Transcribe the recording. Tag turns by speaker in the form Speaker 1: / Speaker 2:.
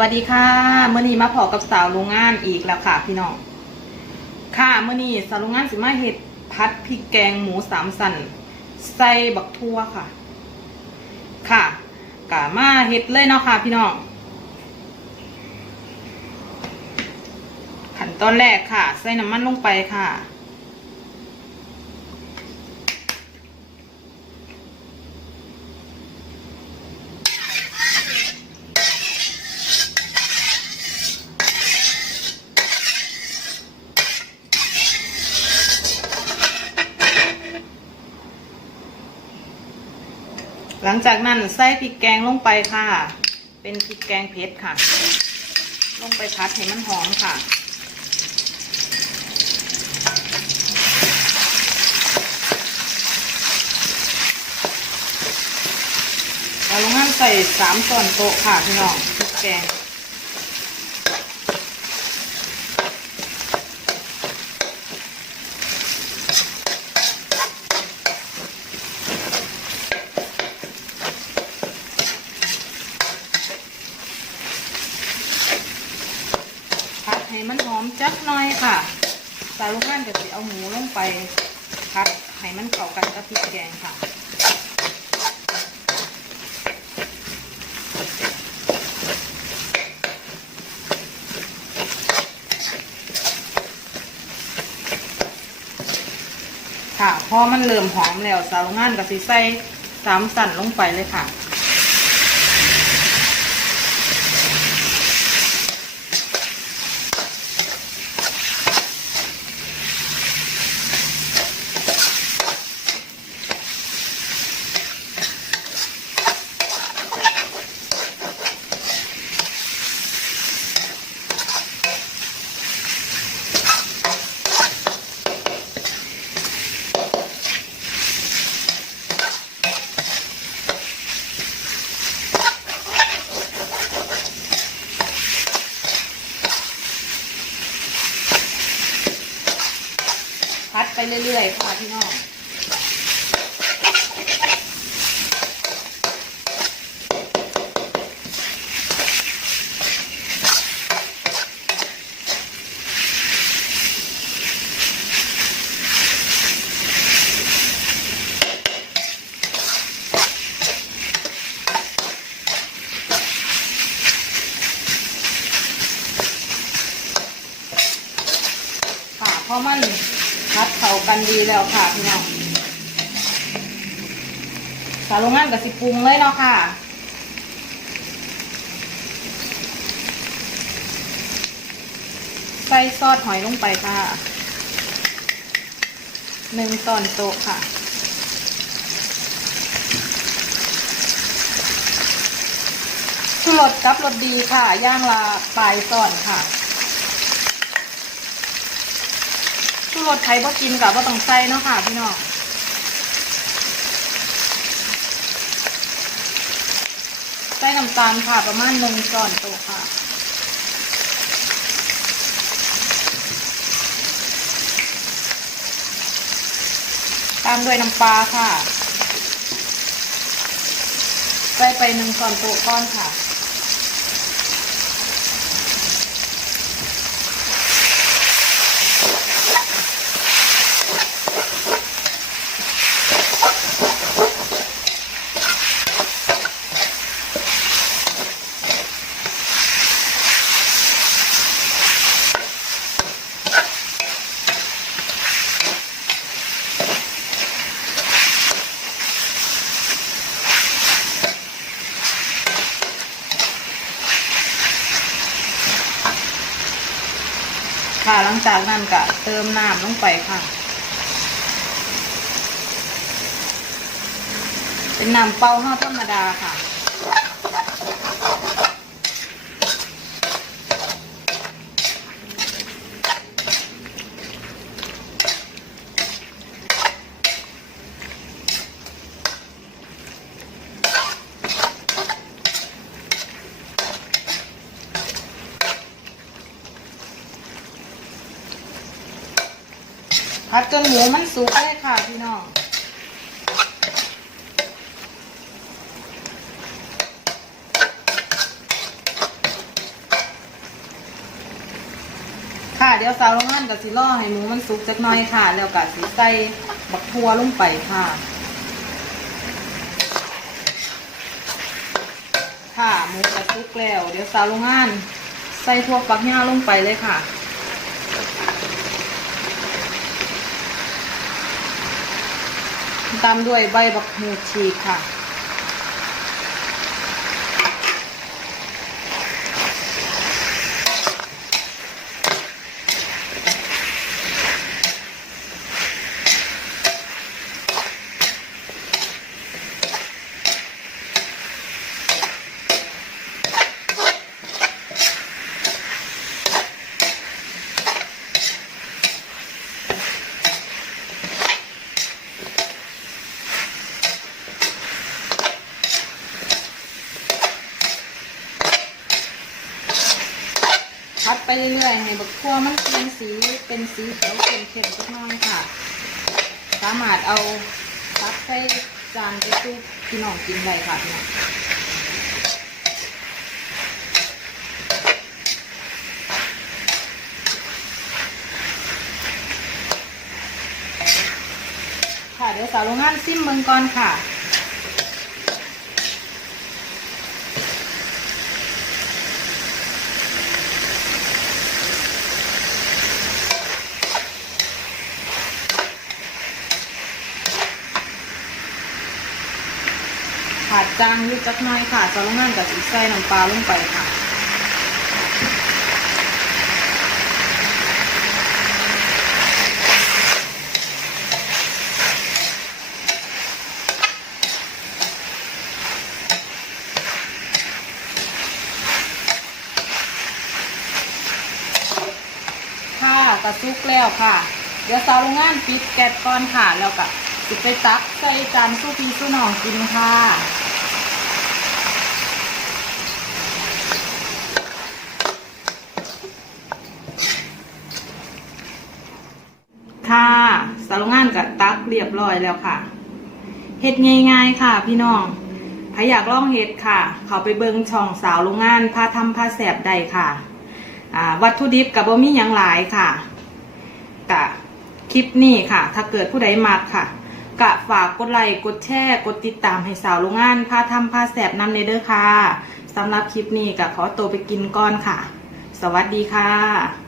Speaker 1: วัสดีค่ะเมื่อนี้มาพอกับสาวโรงงานอีกแล้วค่ะพี่น้อง ค่ะเมื่อนี้สาวโรงงานสิมาเห็ดพัดพริกแกงหมูสามสันใส่บักทั่วค่ะ ค่ะกะมาเห็ดเลยเนาะค่ะพี่น้อง ขั้นตอนแรกค่ะ ใส่น้ำมันลงไปค่ะ หลังจากนั้นใส่พริกแกงลงไปค่ะ เป็นพริกแกงเผ็ดค่ะ ลงไปพัดให้มันหอมค่ะเราลงน้ำใส่สามส่วนโต๊ะค่ะพี่น้องพริกแกง ให้มันหอมจักหน่อยค่ะสาวลูกนั่นจะสิเอาหมูลงไปผัดให้มันเข้ากันกับพริกแกงค่ะค่ะพอมันเริ่มหอมแล้วสาวโรงงานก็สิใส่สามสั่นลงไปเลยค่ะ เรื่อยๆค่ะพี่น้อง ค่ะเพราะมันพัดเข้า กันดีแล้วค่ะพี่น้องสาโรงงานกับสิปรุงเลยเนาะค่ะใส่ซอสหอยลงไปค่ะหนึ่งตอนโต๊ะค่ะชูรสกับรสดีค่ะ ย่างละปลายซอนค่ะ ชู รสไทยบ่กินกับบ่ต้องใส่เนาะค่ะพี่น้องใส่น้ำตาลค่ะประมาณหนึ่งช้อนโต๊ะค่ะตามด้วยน้ำปลาค่ะ ใส่ไปหนึ่งช้อนโต๊ะก้อนค่ะ งจากนั้นก็เติมน้ำลงไปค่ะ เป็นน้ำเปล่าห้าธรรมดาค่ะัดจนหมูมันสุกได้ค่ะพี่น้องค่ะเดี๋ยวสาวโรงงานกับสิล่อให้หมูมันสุกจักหน่อยค่ะ แล้วก็บสิใส่บักทัวลงไปค่ะ ค่ะหมูจะสุกแล้ว เดี๋ยวสาวโรงงานใส่ทั่วฝักหน้าลงไปเลยค่ะ ตามด้วยใบบักหูดฉีกค่ะ ไปเรื่อยๆให้บักทั่วมันเปลี่ยนสีเป็นสีเขียวเข้มๆสักหน่อยค่ะ สามารถเอาตักใส่จานไปตู้พี่น้องกินได้ค่ะพี่น้องค่ะเดี๋ยวสาวโรงงานซิมเมืองก่อนค่ะ จางอยุจักหน้อยค่ะจะลงนั่นกับสีใส่น้ำปลาลงไปค่ะค่ะกระซุกแล้วค่ะ เดี๋ยวสาวโรงงานปิดแก๊สก่อนค่ะ แล้วก็สิไปตักใส่จานสู้พี่สู้น้องกินค่ะสาวโรงงานกับตัก เรียบร้อยแล้วค่ะเฮ็ดง่ายๆค่ะ พี่น้องใครอยากลองเฮ็ดค่ะ เขาไปเบิงช่องสาวโรงงานพาทำพาแสบใดค่ะ วัตถุดิบกับบ่มีหยังหลายค่ะกะคลิปนี้ค่ะ ถ้าเกิดผู้ใดมักค่ะกะฝากกดไลค์กดแชร์กดติดตามให้สาวโรงงานพาทำพาแสบนำเนเด้อค่ะสำหรับคลิปนี้กะขอตัวไปกินก่อนค่ะ สวัสดีค่ะ